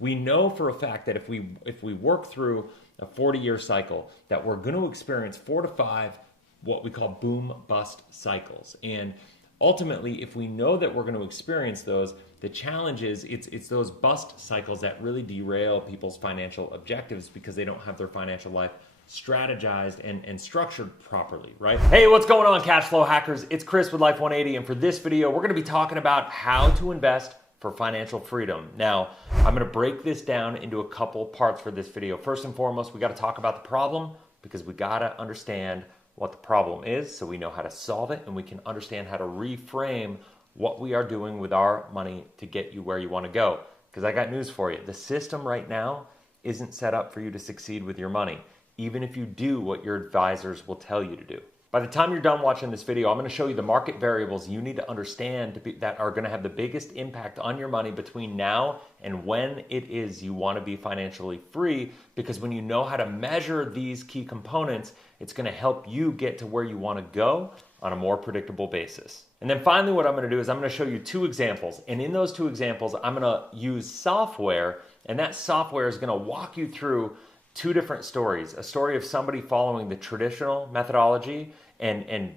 We know for a fact that if we work through a 40-year cycle, that we're going to experience 4 to 5 what we call boom bust cycles. And ultimately, if we know that we're going to experience those, the challenge is it's those bust cycles that really derail people's financial objectives because they don't have their financial life strategized and structured properly, right? Hey, what's going on, Cashflow hackers? It's Chris with Life 180, and for this video, we're going to be talking about how to invest for financial freedom. Now, I'm going to break this down into a couple parts for this video. First and foremost, we got to talk about the problem because we got to understand what the problem is so we know how to solve it and we can understand how to reframe what we are doing with our money to get you where you want to go. Because I got news for you. The system right now isn't set up for you to succeed with your money, even if you do what your advisors will tell you to do. By the time you're done watching this video, I'm going to show you the market variables you need to understand that are going to have the biggest impact on your money between now and when it is you want to be financially free. Because when you know how to measure these key components, it's going to help you get to where you want to go on a more predictable basis. And then finally, what I'm going to do is I'm going to show you 2 examples. And in those 2 examples, I'm going to use software, and that software is going to walk you through 2 different stories. A story of somebody following the traditional methodology and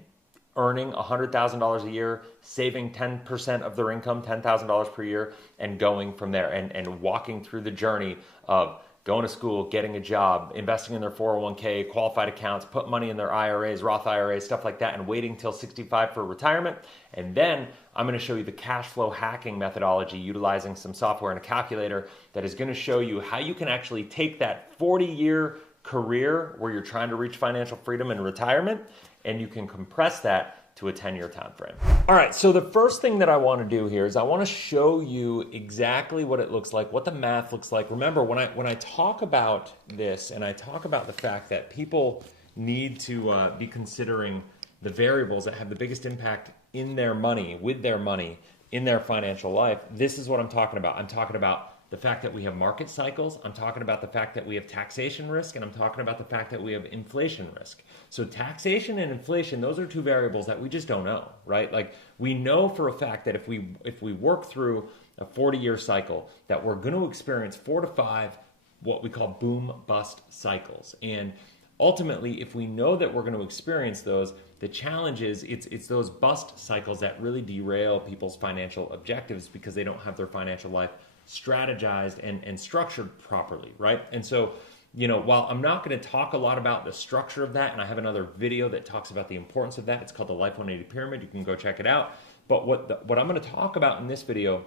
earning $100,000 a year, saving 10% of their income, $10,000 per year, and going from there and walking through the journey of going to school, getting a job, investing in their 401k, qualified accounts, put money in their IRAs, Roth IRAs, stuff like that, and waiting till 65 for retirement. And then I'm going to show you the cash flow hacking methodology utilizing some software and a calculator that is going to show you how you can actually take that 40-year career where you're trying to reach financial freedom in retirement, and you can compress that to a 10-year time frame. All right, so the first thing that I want to do here is I want to show you exactly what it looks like, what the math looks like. Remember, when I talk about this and I talk about the fact that people need to be considering the variables that have the biggest impact in their money, with their money, in their financial life, this is what I'm talking about. I'm talking about the fact that we have market cycles, I'm talking about the fact that we have taxation risk, and I'm talking about the fact that we have inflation risk. So taxation and inflation, those are 2 variables that we just don't know, right? Like, we know for a fact that if we work through a 40-year cycle, that we're going to experience 4 to 5 what we call boom bust cycles. And ultimately, if we know that we're going to experience those, the challenge is it's those bust cycles that really derail people's financial objectives because they don't have their financial life strategized and structured properly, right? And so, while I'm not going to talk a lot about the structure of that, and I have another video that talks about the importance of that, it's called the Life 180 Pyramid, you can go check it out. But what I'm going to talk about in this video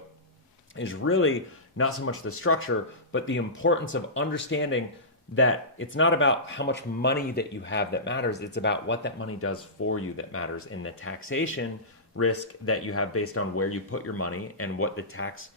is really not so much the structure, but the importance of understanding that it's not about how much money that you have that matters, it's about what that money does for you that matters, and the taxation risk that you have based on where you put your money and what the tax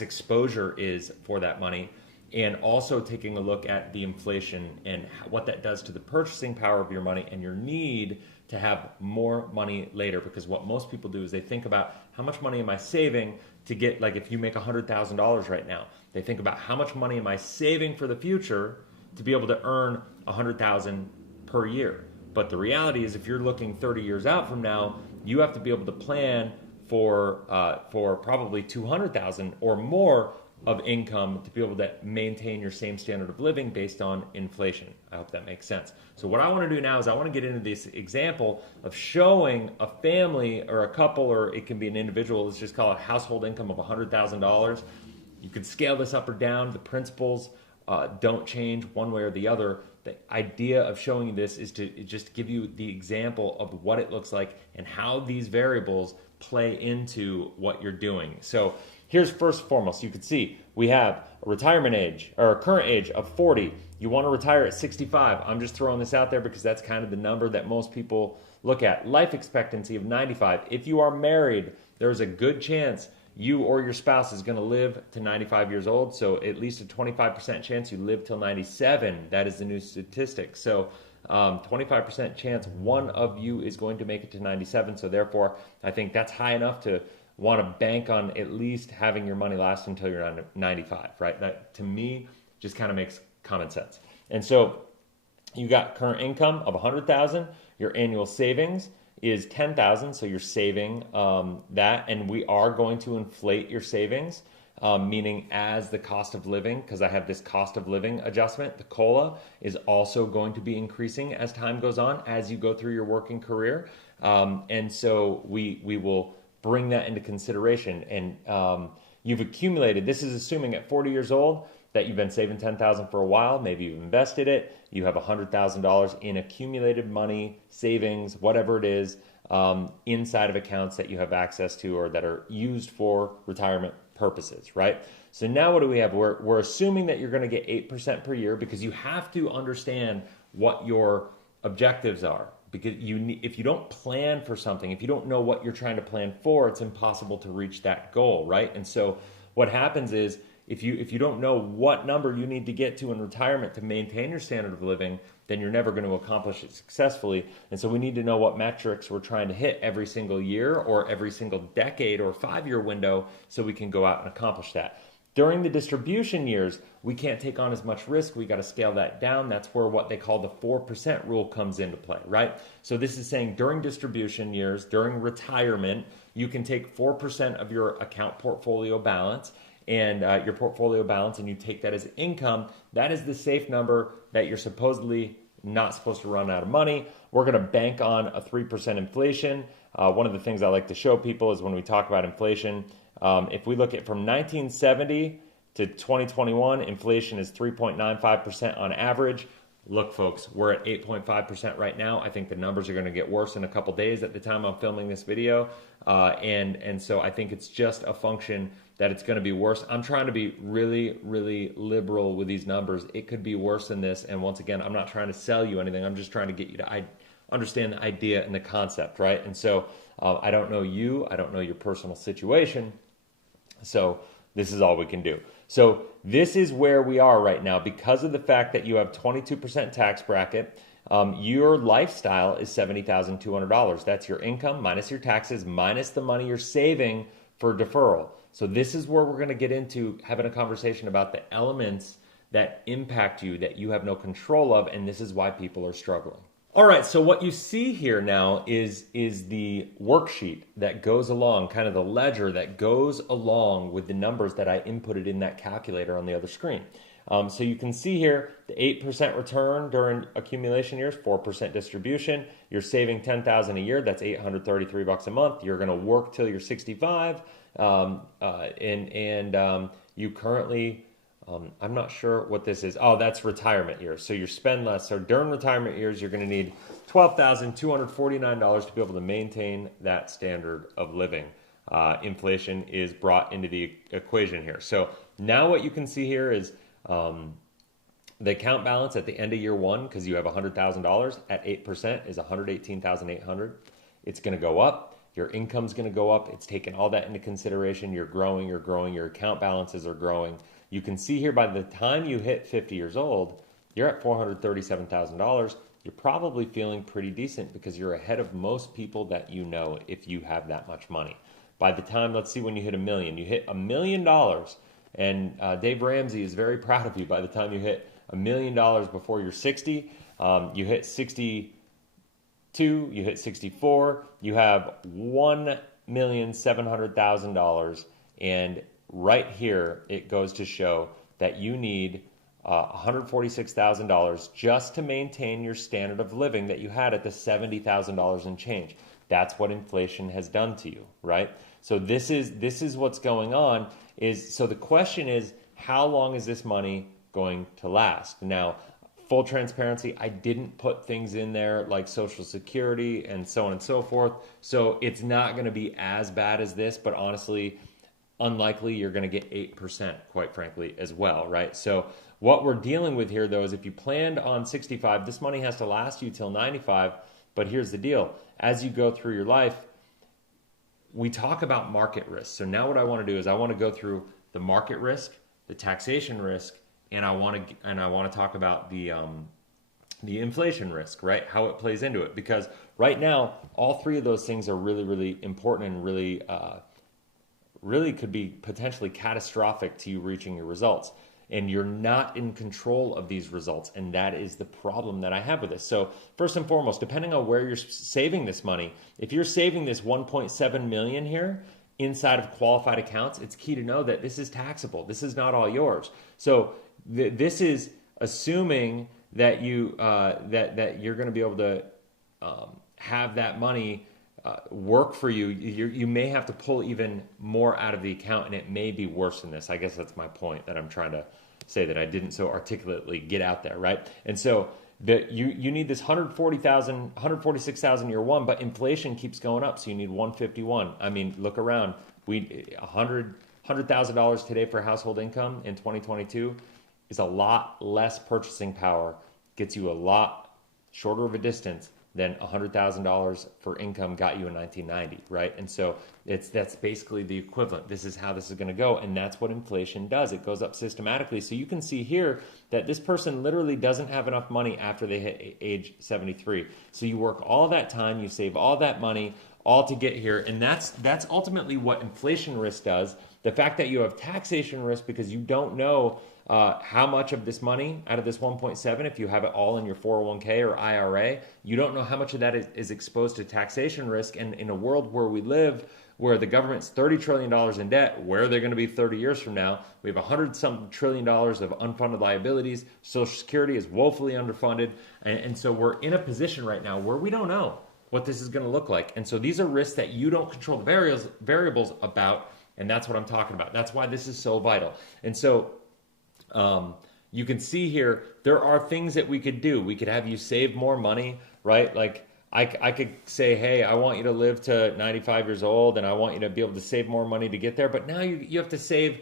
exposure is for that money, and also taking a look at the inflation and what that does to the purchasing power of your money and your need to have more money later. Because what most people do is they think about how much money am I saving to get, like if you make $100,000 right now, they think about how much money am I saving for the future to be able to earn $100,000 per year. But the reality is if you're looking 30 years out from now, you have to be able to plan for probably $200,000 or more of income to be able to maintain your same standard of living based on inflation. I hope that makes sense. So what I want to do now is I want to get into this example of showing a family or a couple, or it can be an individual, let's just call it household income of $100,000. You can scale this up or down. The principles don't change one way or the other. The idea of showing you this is to just give you the example of what it looks like and how these variables play into what you're doing. So here's first and foremost, you can see we have a retirement age or a current age of 40. You want to retire at 65. I'm just throwing this out there because that's kind of the number that most people look at. Life expectancy of 95. If you are married, there's a good chance you or your spouse is going to live to 95 years old. So at least a 25% chance you live till 97. That is the new statistic. So 25% chance one of you is going to make it to 97. So therefore, I think that's high enough to want to bank on at least having your money last until you're 95, right? That to me just kind of makes common sense. And so you got current income of 100,000, your annual savings is 10,000, so you're saving that, and we are going to inflate your savings. meaning as the cost of living, because I have this cost of living adjustment, the COLA is also going to be increasing as time goes on, as you go through your working career. And so we will bring that into consideration. And you've accumulated, this is assuming at 40 years old that you've been saving $10,000 for a while, maybe you've invested it, you have $100,000 in accumulated money, savings, whatever it is, inside of accounts that you have access to or that are used for retirement purposes, right? So now what do we have? We're assuming that you're going to get 8% per year, because you have to understand what your objectives are. Because if you don't plan for something, if you don't know what you're trying to plan for, it's impossible to reach that goal, right? And so what happens is, if you don't know what number you need to get to in retirement to maintain your standard of living, then you're never going to accomplish it successfully. And so we need to know what metrics we're trying to hit every single year or every single decade or 5-year window, so we can go out and accomplish that. During the distribution years, we can't take on as much risk. We got to scale that down. That's where what they call the 4% rule comes into play, right? So this is saying during distribution years, during retirement, you can take 4% of your account portfolio balance and your portfolio balance, and you take that as income. That is the safe number that you're supposedly not supposed to run out of money. We're going to bank on a 3% inflation. One of the things I like to show people is when we talk about inflation, if we look at from 1970 to 2021, inflation is 3.95% on average. Look, folks, we're at 8.5% right now. I think the numbers are going to get worse in a couple days at the time I'm filming this video. And so I think it's just a function that it's going to be worse. I'm trying to be really, really liberal with these numbers. It could be worse than this. And once again, I'm not trying to sell you anything. I'm just trying to get you to understand the idea and the concept, right? And so I don't know you. I don't know your personal situation. So this is all we can do. So this is where we are right now. Because of the fact that you have 22% tax bracket, your lifestyle is $70,200. That's your income minus your taxes minus the money you're saving for deferral. So this is where we're going to get into having a conversation about the elements that impact you that you have no control of, and this is why people are struggling. All right, so what you see here now is the worksheet that goes along, kind of the ledger that goes along with the numbers that I inputted in that calculator on the other screen. So you can see here the 8% return during accumulation years, 4% distribution. You're saving $10,000 a year. That's $833 a month. You're going to work till you're 65, you currently. I'm not sure what this is. Oh, that's retirement years. So you spend less. So during retirement years, you're going to need $12,249 to be able to maintain that standard of living. Inflation is brought into the equation here. So now what you can see here is the account balance at the end of year one, because you have $100,000 at 8% is $118,800. It's going to go up. Your income's going to go up. It's taken all that into consideration. You're growing. Your account balances are growing. You can see here by the time you hit 50 years old, you're at $437,000. You're probably feeling pretty decent because you're ahead of most people that you know if you have that much money. By the time, let's see, when you hit $1 million, you hit $1 million, and Dave Ramsey is very proud of you. By the time you hit $1 million before you're 60, you hit 62, you hit 64, you have $1,700,000, and right here, it goes to show that you need $146,000 just to maintain your standard of living that you had at the $70,000 and change. That's what inflation has done to you, right? So this is what's going on. So the question is, how long is this money going to last? Now, full transparency, I didn't put things in there like Social Security and so on and so forth. So it's not going to be as bad as this, but honestly, unlikely you're going to get 8%, quite frankly, as well, right? So what we're dealing with here, though, is if you planned on 65, this money has to last you till 95. But here's the deal. As you go through your life, we talk about market risk. So now what I want to do is I want to go through the market risk, the taxation risk, and I want to talk about the inflation risk, right? How it plays into it. Because right now, all three of those things are really, really important and really could be potentially catastrophic to you reaching your results. And you're not in control of these results. And that is the problem that I have with this. So first and foremost, depending on where you're saving this money, if you're saving this $1.7 million here, inside of qualified accounts, it's key to know that this is taxable. This is not all yours. So this is assuming that that you're going to be able to have that money work for you. You may have to pull even more out of the account, and it may be worse than this. I guess that's my point that I'm trying to say, that I didn't so articulately get out there, right? And so you need this 146,000 year one, but inflation keeps going up, so you need 151. I mean, look around. $100,000 today for household income in 2022 is a lot less purchasing power, gets you a lot shorter of a distance than $100,000 for income got you in 1990, right? And so that's basically the equivalent. This is how this is going to go, and that's what inflation does. It goes up systematically. So you can see here that this person literally doesn't have enough money after they hit age 73. So you work all that time, you save all that money, all to get here, and that's ultimately what inflation risk does. The fact that you have taxation risk because you don't know how much of this money out of this 1.7, if you have it all in your 401k or IRA, you don't know how much of that is exposed to taxation risk. And in a world where we live, where the government's $30 trillion in debt, where they're going to be 30 years from now, we have $100-some trillion of unfunded liabilities. Social Security is woefully underfunded. And so we're in a position right now where we don't know what this is going to look like. And so these are risks that you don't control the variables about. And that's what I'm talking about. That's why this is so vital. And so you can see here, there are things that we could do. We could have you save more money, right? Like I could say, hey, I want you to live to 95 years old and I want you to be able to save more money to get there. But now you have to save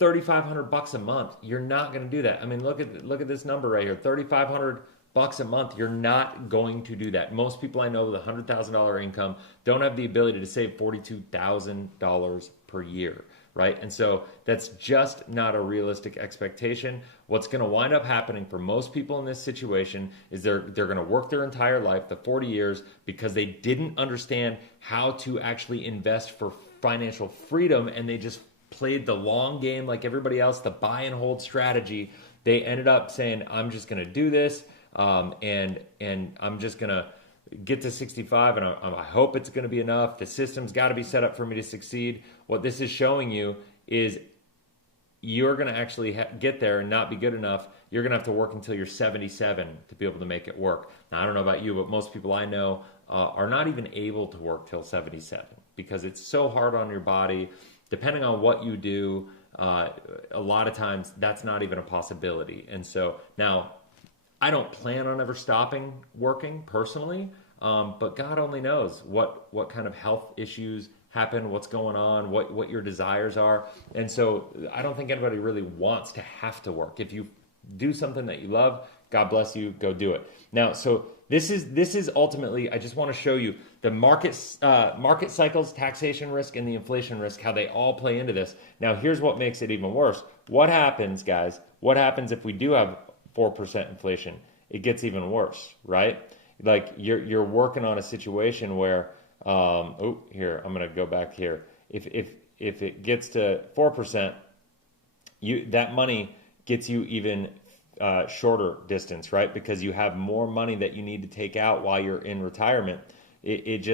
$3,500 a month. You're not going to do that. I mean, look at this number right here, $3,500 a month. You're not going to do that. Most people I know with $100,000 income don't have the ability to save $42,000 per year, right? And so that's just not a realistic expectation. What's going to wind up happening for most people in this situation is they're going to work their entire life, the 40 years, because they didn't understand how to actually invest for financial freedom, and they just played the long game like everybody else, the buy and hold strategy. They ended up saying, I'm just going to do this, and I'm just going to get to 65, and I hope it's going to be enough. The system's got to be set up for me to succeed. What this is showing you is you're going to actually get there and not be good enough. You're going to have to work until you're 77 to be able to make it work. Now, I don't know about you, but most people I know are not even able to work till 77 because it's so hard on your body. Depending on what you do, a lot of times that's not even a possibility. And so now, I don't plan on ever stopping working personally, but God only knows what kind of health issues happen, what's going on, what your desires are. And so I don't think anybody really wants to have to work. If you do something that you love, God bless you, go do it. Now, so this is ultimately, I just want to show you the market cycles, taxation risk, and the inflation risk, how they all play into this. Now, here's what makes it even worse. What happens, guys? What happens if we do have 4% inflation? It gets even worse, right? Like you're working on a situation where, here, I'm going to go back here. If it gets to 4%, that money gets you even shorter distance, right? Because you have more money that you need to take out while you're in retirement. It's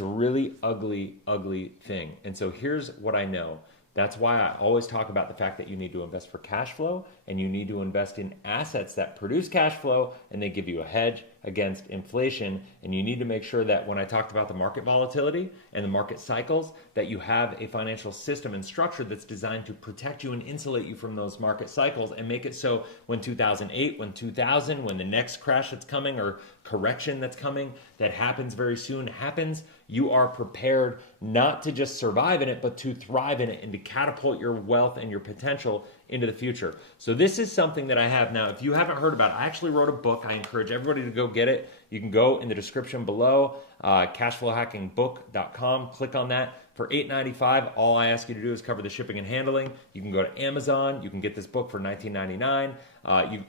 a really ugly thing. And so here's what I know. That's why I always talk about the fact that you need to invest for cash flow, and you need to invest in assets that produce cash flow, and they give you a hedge against inflation. And you need to make sure that when I talked about the market volatility and the market cycles, that you have a financial system and structure that's designed to protect you and insulate you from those market cycles, and make it so when 2008, when 2000, when the next crash that's coming or correction that's coming that happens very soon happens, you are prepared not to just survive in it, but to thrive in it and to catapult your wealth and your potential into the future. So this is something that I have now. If you haven't heard about it, I actually wrote a book. I encourage everybody to go get it. You can go in the description below, cashflowhackingbook.com. Click on that. For $8.95, all I ask you to do is cover the shipping and handling. You can go to Amazon. You can get this book for $19.99.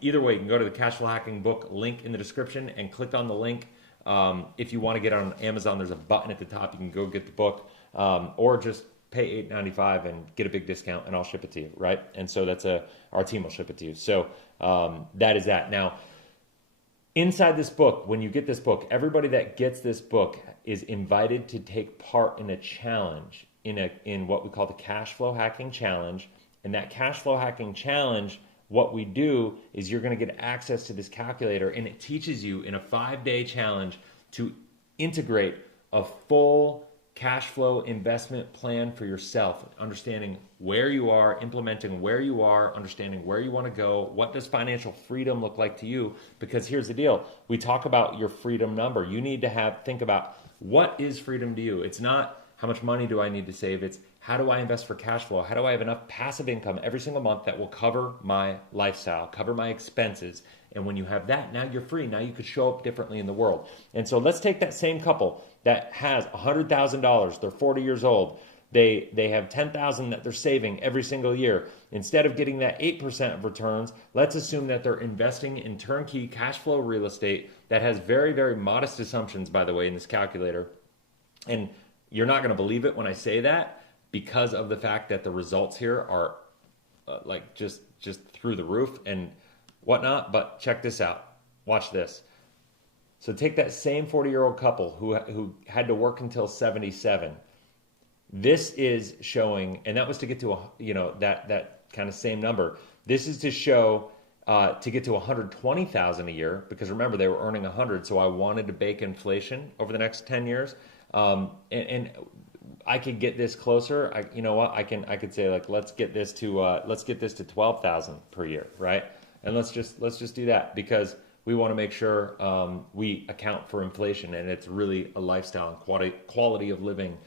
Either way, you can go to the Cashflow Hacking book link in the description and click on the link. If you want to get it on Amazon, there's a button at the top. You can go get the book, or just pay $8.95 and get a big discount, and I'll ship it to you, right? And so our team will ship it to you. So that is that. Now, Inside this book, when you get this book, everybody that gets this book is invited to take part in a challenge, in what we call the Cashflow Hacking Challenge. And that Cashflow Hacking Challenge, what we do is you're going to get access to this calculator, and it teaches you in a 5-day challenge to integrate a full cash flow investment plan for yourself, understanding where you are, implementing where you are, understanding where you want to go. What does financial freedom look like to you? Because here's the deal. We talk about your freedom number. You need to think about, what is freedom to you? It's not how much money do I need to save. It's how do I invest for cash flow? How do I have enough passive income every single month that will cover my lifestyle, cover my expenses? And when you have that, now you're free. Now you could show up differently in the world. And so let's take that same couple that has $100,000. They're 40 years old. They have $10,000 that they're saving every single year. Instead of getting that 8% of returns, let's assume that they're investing in turnkey cash flow real estate that has very, very modest assumptions, by the way, in this calculator. And you're not going to believe it when I say that, because of the fact that the results here are like just through the roof and whatnot. But check this out. Watch this. So take that same 40-year-old couple who had to work until 77. This is showing, and that was to get to that kind of same number. This is to show to get to 120,000 a year, because remember, they were earning 100. So I wanted to bake inflation over the next 10 years. And I could get this closer. I could say, like, let's get this to 12,000 per year, right? And let's just do that, because we want to make sure we account for inflation, and it's really a lifestyle and quality of living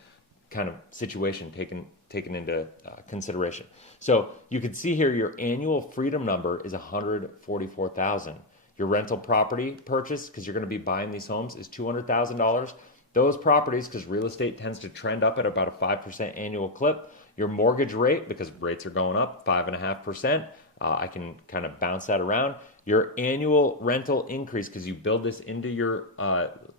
kind of situation taken into consideration. So you can see here your annual freedom number is 144,000. Your rental property purchase, because you're going to be buying these homes, is $200,000. Those properties, because real estate tends to trend up at about a 5% annual clip. Your mortgage rate, because rates are going up, 5.5%. I can kind of bounce that around. Your annual rental increase, because you build this into your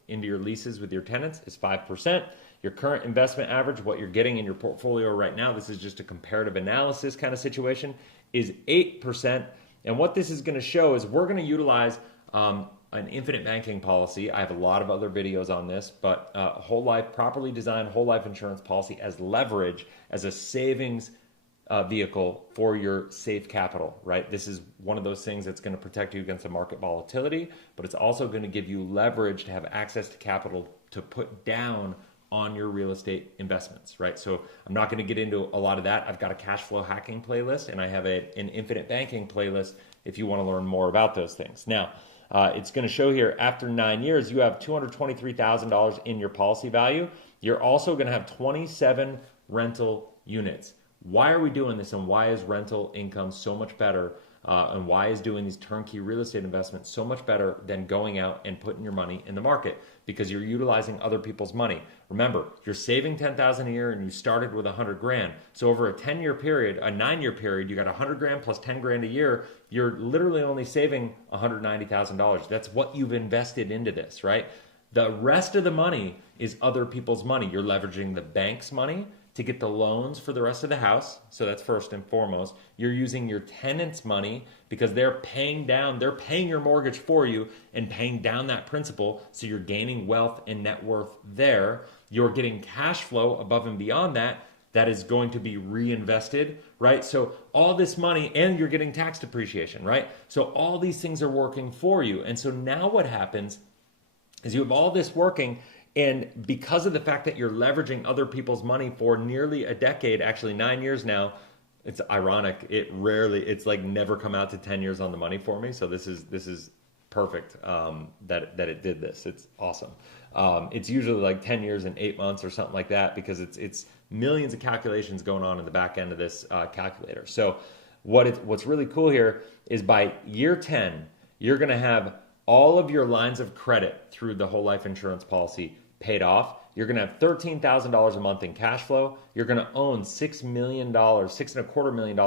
leases with your tenants, is 5%. Your current investment average, what you're getting in your portfolio right now, this is just a comparative analysis kind of situation, is 8%. And what this is going to show is we're going to utilize an infinite banking policy. I have a lot of other videos on this, but whole life, properly designed whole life insurance policy as leverage, as a savings vehicle for your safe capital, right? This is one of those things that's going to protect you against the market volatility, but it's also going to give you leverage to have access to capital to put down on your real estate investments, right? So I'm not going to get into a lot of that. I've got a cash flow hacking playlist, and I have an infinite banking playlist if you want to learn more about those things. Now, it's going to show here after 9 years, you have $223,000 in your policy value. You're also going to have 27 rental units. Why are we doing this, and why is rental income so much better? And why is doing these turnkey real estate investments so much better than going out and putting your money in the market? Because you're utilizing other people's money. Remember, you're saving $10,000 a year, and you started with $100,000. So over a 10-year period, a 9-year period, you got $100,000 plus $10,000 a year. You're literally only saving $190,000. That's what you've invested into this, right? The rest of the money is other people's money. You're leveraging the bank's money to get the loans for the rest of the house. So that's first and foremost. You're using your tenants' money because they're paying your mortgage for you and paying down that principal. So you're gaining wealth and net worth there. You're getting cash flow above and beyond that is going to be reinvested, right? So all this money, and you're getting tax depreciation, right? So all these things are working for you. And so now what happens is you have all this working, and because of the fact that you're leveraging other people's money for nearly a decade, actually 9 years now, it's ironic. It's like never come out to 10 years on the money for me. So this is perfect that it did this. It's awesome. It's usually like 10 years and 8 months or something like that, because it's millions of calculations going on in the back end of this calculator. So what's really cool here is by year 10, you're going to have all of your lines of credit through the whole life insurance policy paid off. You're going to have $13,000 a month in cash flow. You're going to own $6.25 million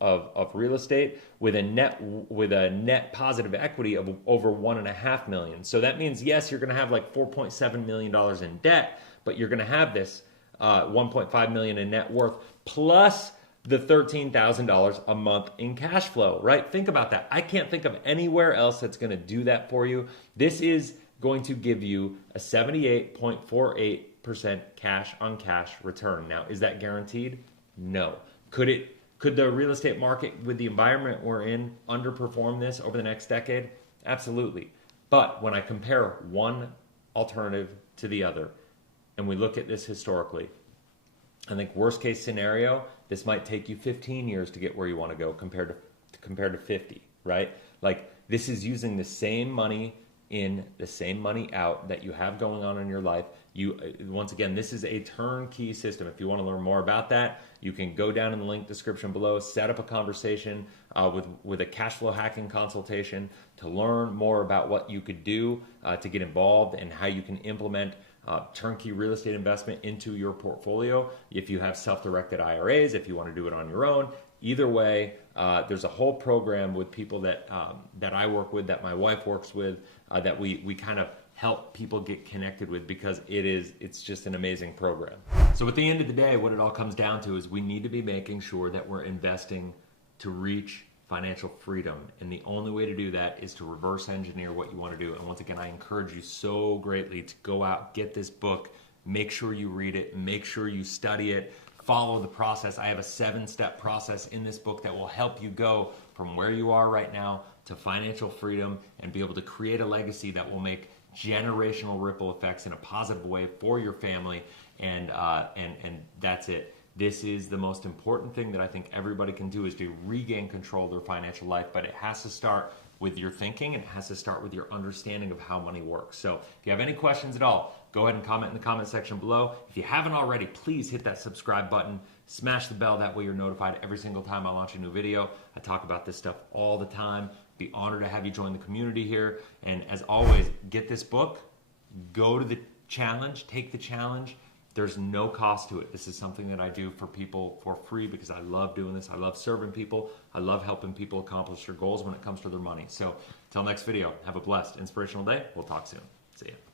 of real estate with a net positive equity of over $1.5 million. So that means, yes, you're going to have like $4.7 million in debt, but you're going to have this $1.5 million in net worth plus the $13,000 a month in cash flow, right? Think about that. I can't think of anywhere else that's going to do that for you. This is going to give you a 78.48% cash on cash return. Now, is that guaranteed? No. Could the real estate market with the environment we're in underperform this over the next decade? Absolutely. But when I compare one alternative to the other, and we look at this historically, I think worst case scenario, this might take you 15 years to get where you want to go compared to 50, right? Like, this is using the same money in, the same money out that you have going on in your life. Once again, this is a turnkey system. If you want to learn more about that, you can go down in the link description below, set up a conversation with a cash flow hacking consultation to learn more about what you could do to get involved and how you can implement turnkey real estate investment into your portfolio. If you have self-directed IRAs, if you want to do it on your own, either way, there's a whole program with people that I work with, that my wife works with, that we kind of help people get connected with, because it's just an amazing program. So at the end of the day, what it all comes down to is we need to be making sure that we're investing to reach financial freedom. And the only way to do that is to reverse engineer what you want to do. And once again, I encourage you so greatly to go out, get this book, make sure you read it, make sure you study it, follow the process. I have a 7-step process in this book that will help you go from where you are right now to financial freedom and be able to create a legacy that will make generational ripple effects in a positive way for your family. And that's it. This is the most important thing that I think everybody can do, is to regain control of their financial life. But it has to start with your thinking, and it has to start with your understanding of how money works. So if you have any questions at all, go ahead and comment in the comment section below. If you haven't already, please hit that subscribe button, smash the bell, that way you're notified every single time I launch a new video. I talk about this stuff all the time. Be honored to have you join the community here. And as always, get this book, go to the challenge, take the challenge. There's no cost to it. This is something that I do for people for free because I love doing this. I love serving people. I love helping people accomplish their goals when it comes to their money. So until next video, have a blessed, inspirational day. We'll talk soon. See ya.